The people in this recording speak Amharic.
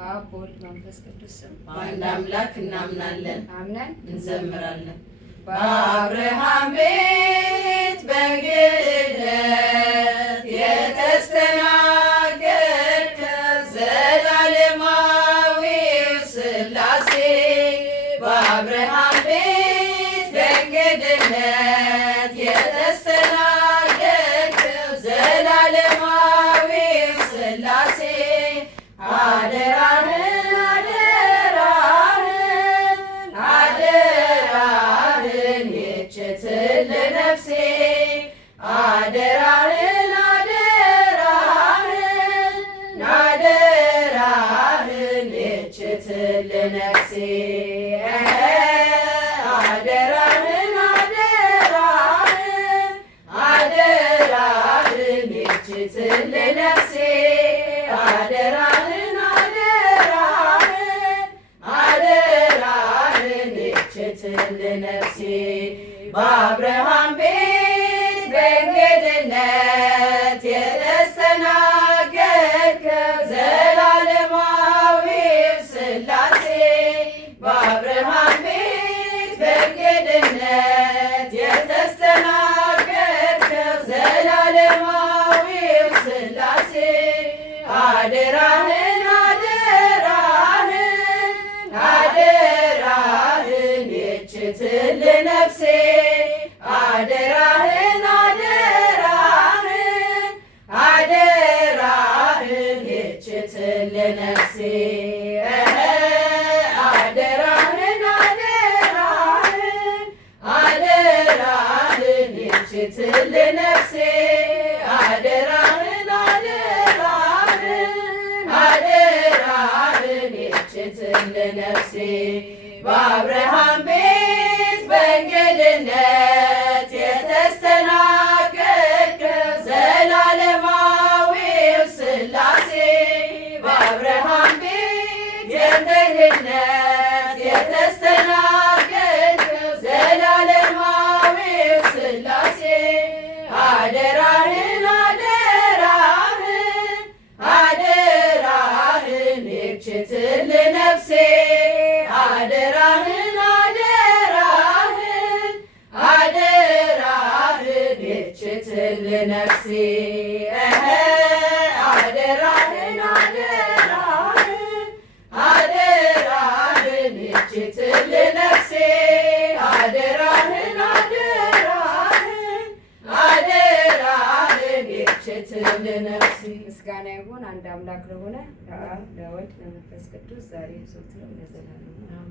በአብ በወልድ መንፈስ ቅዱስ ስም በአንድ አምላክ እናምናለን አምነን እንዘምራለን። በአብርሃም ቤት በእንግድነት የተስተናገድከው ዘላለማዊው ሥላሴ በአብርሃም ቤት በእንግድነት የተስተናገድከው ዘላለማዊው ሥላሴ አደራህን አደራህን አደራህን ይችትል ነፍሴ አደራህን አደራህን አደራህን ይችትል ነፍሴ አደራህን አደራህን አደራህን ይችትል ነፍሴ አደራህን አደራህን አደራህን ይችትል ነፍሴ በአብርሃም ቤት በእንግድነት የተስተናገድከው ዘላለማዊው ሥላሴ በአብርሃም ቤት በእንግድነት የተስተናገድከው ዘላለማዊው ሥላሴ አደራህን አደራህን አደራህን ይችትል ነፍሴ አደራህን አደራህን አደራህን ይችትል ነፍሴ አደራህን አደራህን አደራህን ይችትል ነፍሴ አደራህን አደራህን አደራህን ይችትል ነፍሴ በአብርሃም ቤት በእንግድነት የተስተናገድከው ዘላለማዊው ሥላሴ በአብርሃም ቤት በእንግድነት የተስተናገድከው ዘላለማዊው ሥላሴ አደራህን አደራህን አደራህን ይችትል ነፍሴ አደራህን አደራህን አደራህን ይችትል ነፍሴ አደራህን አደራህን አደራህን ይችትል ነፍሴ አደራህን አደራህን አደራህን ይችትል ነፍሴ። ምስጋና ይሁን አንድ አምላክ ለሆነ ለአብ ለወልድ ለመንፈስ ቅዱስ ዛሬም ዘወትርም ለዘላለሙ።